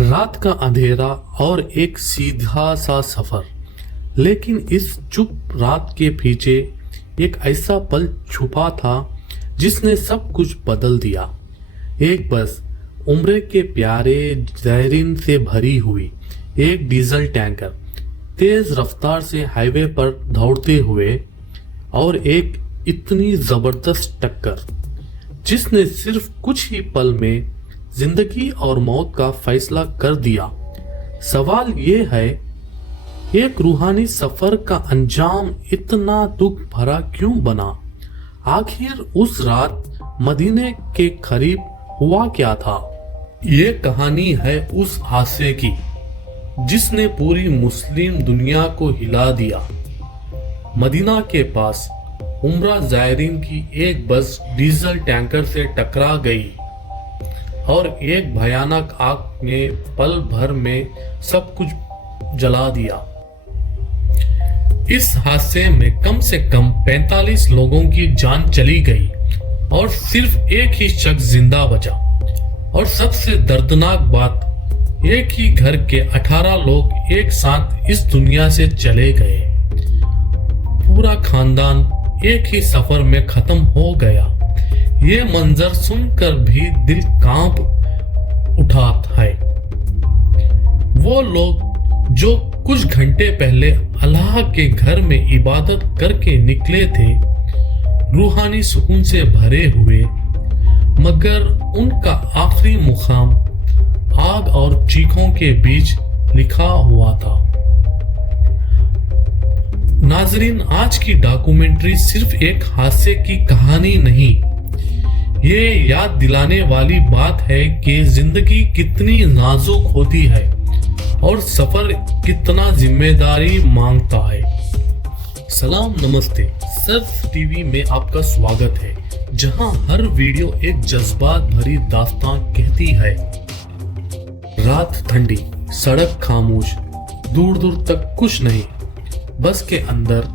रात का अंधेरा और एक सीधा सा सफर। लेकिन इस चुप रात के पीछे एक ऐसा पल छुपा था जिसने सब कुछ बदल दिया। एक बस उम्र के प्यारे ज़ायरीन से भरी हुई एक डीजल टैंकर तेज रफ्तार से हाईवे पर दौड़ते हुए, और एक इतनी जबरदस्त टक्कर जिसने सिर्फ कुछ ही पल में जिंदगी और मौत का फैसला कर दिया। सवाल ये है, एक रूहानी सफर का अंजाम इतना दुख भरा क्यों बना? आखिर उस रात मदीने के करीब हुआ क्या था? ये कहानी है उस हादसे की जिसने पूरी मुस्लिम दुनिया को हिला दिया। मदीना के पास उम्रा ज़ायरीन की एक बस डीजल टैंकर से टकरा गई और एक भयानक आग ने पल भर में सब कुछ जला दिया। इस हादसे में कम से कम 45 लोगों की जान चली गई और सिर्फ एक ही शख्स जिंदा बचा। और सबसे दर्दनाक बात, एक ही घर के 18 लोग एक साथ इस दुनिया से चले गए। पूरा खानदान एक ही सफर में खत्म हो गया। ये मंजर सुनकर भी दिल कांप उठाता है। वो लोग जो कुछ घंटे पहले अल्लाह के घर में इबादत करके निकले थे, रूहानी सुकून से भरे हुए, मगर उनका आखिरी मुकाम आग और चीखों के बीच लिखा हुआ था। नाजरीन, आज की डॉक्यूमेंट्री सिर्फ एक हादसे की कहानी नहीं, ये याद दिलाने वाली बात है कि जिंदगी कितनी नाजुक होती है और सफर कितना जिम्मेदारी मांगता है। सलाम, नमस्ते। सर्फ टीवी में आपका स्वागत है, जहां हर वीडियो एक जज्बात भरी दास्तान कहती है। रात ठंडी, सड़क खामोश, दूर दूर तक कुछ नहीं। बस के अंदर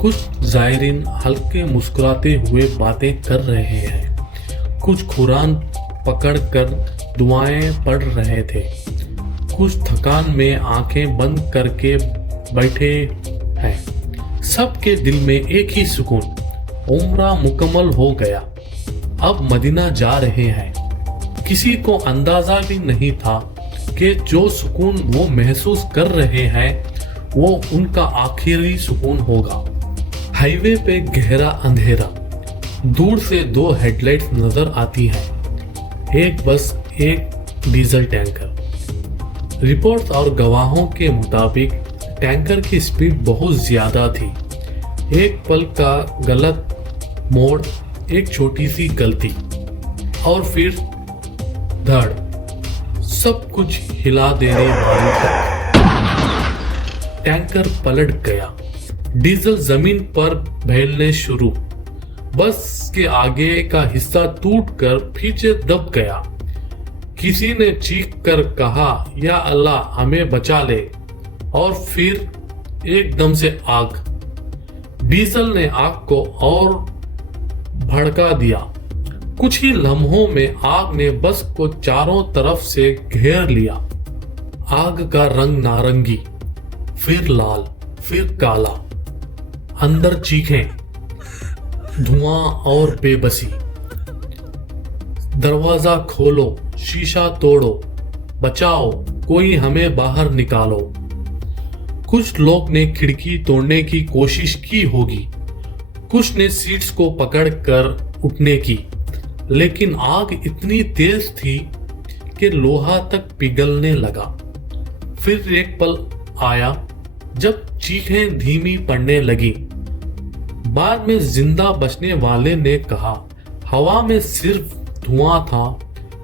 कुछ ज़ायरीन हल्के मुस्कुराते हुए बातें कर रहे हैं, कुछ कुरान पकड़कर दुआएं पढ़ रहे थे, कुछ थकान में आंखें बंद करके बैठे हैं। सबके दिल में एक ही सुकून, उम्रा मुकम्मल हो गया, अब मदीना जा रहे हैं। किसी को अंदाजा भी नहीं था कि जो सुकून वो महसूस कर रहे हैं वो उनका आखिरी सुकून होगा। हाईवे पे गहरा अंधेरा, दूर से 2 हेडलाइट्स नजर आती हैं, एक बस, एक डीजल टैंकर। रिपोर्ट्स और गवाहों के मुताबिक टैंकर की स्पीड बहुत ज्यादा थी। एक पल का गलत मोड़, एक छोटी सी गलती, और फिर धड़, सब कुछ हिला देने वाली थी। टैंकर पलट गया, डीजल जमीन पर फैलने शुरू, बस के आगे का हिस्सा टूटकर पीछे दब गया। किसी ने चीख कर कहा, या अल्लाह हमें बचा ले, और फिर एकदम से आग। डीजल ने आग को और भड़का दिया। कुछ ही लम्हों में आग ने बस को चारों तरफ से घेर लिया। आग का रंग नारंगी, फिर लाल, फिर काला। अंदर चीखें, धुआं और बेबसी। दरवाजा खोलो, शीशा तोड़ो, बचाओ, कोई हमें बाहर निकालो। कुछ लोग ने खिड़की तोड़ने की कोशिश की होगी, कुछ ने सीट्स को पकड़कर उठने की, लेकिन आग इतनी तेज थी कि लोहा तक पिघलने लगा। फिर एक पल आया जब चीखें धीमी पड़ने लगी। बाद में जिंदा बचने वाले ने कहा, हवा में सिर्फ धुआं था,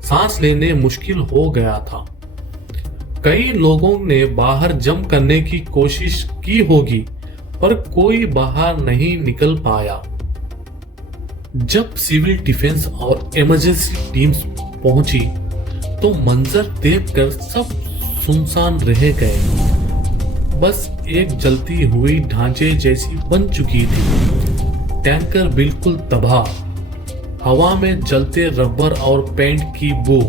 सांस लेने मुश्किल हो गया था। कई लोगों ने बाहर जंप करने की कोशिश की होगी, पर कोई बाहर नहीं निकल पाया। जब सिविल डिफेंस और इमरजेंसी टीम्स पहुंची तो मंजर देखकर सब सुनसान रह गए। बस एक जलती हुई ढांचे जैसी बन चुकी थी। टैंकर बिल्कुल तबाह, हवा में जलते रबर और पेंट की बू।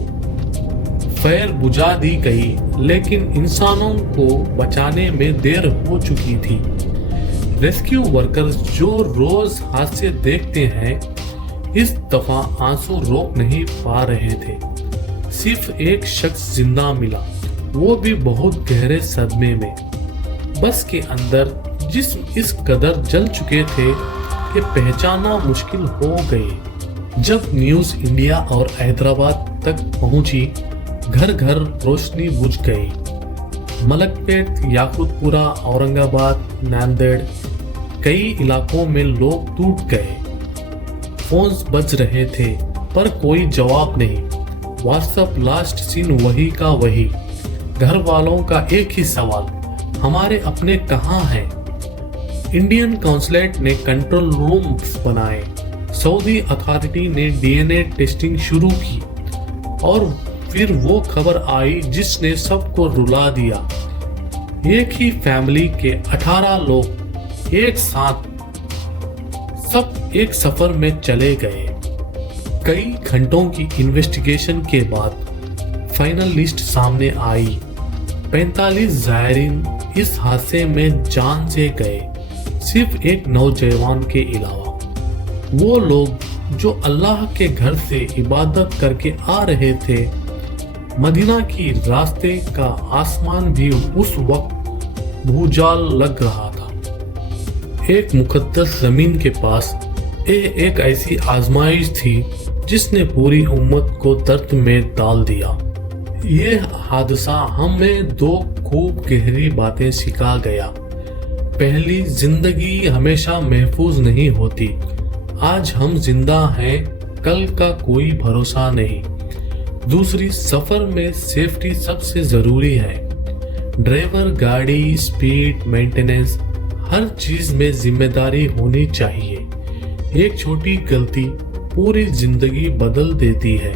फायर बुझा दी गई, लेकिन इंसानों को बचाने में देर हो चुकी थी। रेस्क्यू वर्कर्स जो रोज हादसे देखते हैं, इस दफा आंसू रोक नहीं पा रहे थे। सिर्फ एक शख्स जिंदा मिला, वो भी बहुत गहरे सदमे में। बस के अंदर जिस्म इस कदर जल चुके थे कि पहचानना मुश्किल हो गए। जब न्यूज़ इंडिया और हैदराबाद तक पहुंची, घर घर रोशनी बुझ गई। मलकपेट, याकुतपुरा, औरंगाबाद, नांदेड़, कई इलाकों में लोग टूट गए। फोन्स बज रहे थे पर कोई जवाब नहीं। व्हाट्सएप लास्ट सीन वही का वही। घर वालों का एक ही सवाल, हमारे अपने कहाँ हैं? इंडियन कॉन्सुलेट ने कंट्रोल रूम्स बनाए। सऊदी अथॉरिटी ने डीएनए टेस्टिंग शुरू की और फिर वो खबर आई जिसने सबको रुला दिया। एक ही फैमिली के 18 लोग एक साथ सब एक सफर में चले गए। कई घंटों की इन्वेस्टिगेशन के बाद फाइनल लिस्ट सामने आई। 45 ज़ायरीन इस हादसे में जान से गए, सिर्फ एक नौजवान के अलावा। वो लोग जो अल्लाह के घर से इबादत करके आ रहे थे। मदीना की रास्ते का आसमान भी उस वक्त भूजाल लग रहा था। एक मुकद्दस जमीन के पास एक ऐसी आजमाइश थी जिसने पूरी उम्मत को दर्द में डाल दिया। ये हादसा हमें दो खूब गहरी बातें सिखा गया। पहली, जिंदगी हमेशा महफूज नहीं होती। आज हम जिंदा हैं, कल का कोई भरोसा नहीं। दूसरी, सफर में सेफ्टी सबसे जरूरी है। ड्राइवर, गाड़ी, स्पीड, मेंटेनेंस, हर चीज में जिम्मेदारी होनी चाहिए। एक छोटी गलती पूरी जिंदगी बदल देती है।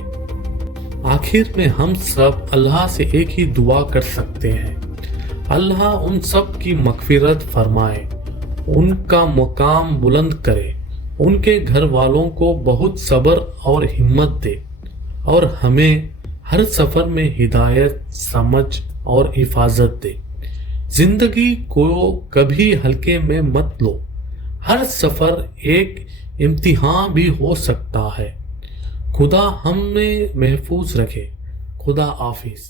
आखिर में हम सब अल्लाह से एक ही दुआ कर सकते हैं, अल्लाह उन सब की मगफिरत फरमाए, उनका मकाम बुलंद करे, उनके घर वालों को बहुत सब्र और हिम्मत दे, और हमें हर सफर में हिदायत, समझ और हिफाजत दे। जिंदगी को कभी हल्के में मत लो। हर सफर एक इम्तिहान भी हो सकता है। खुदा हमें महफूज रखे। खुदा हाफिज।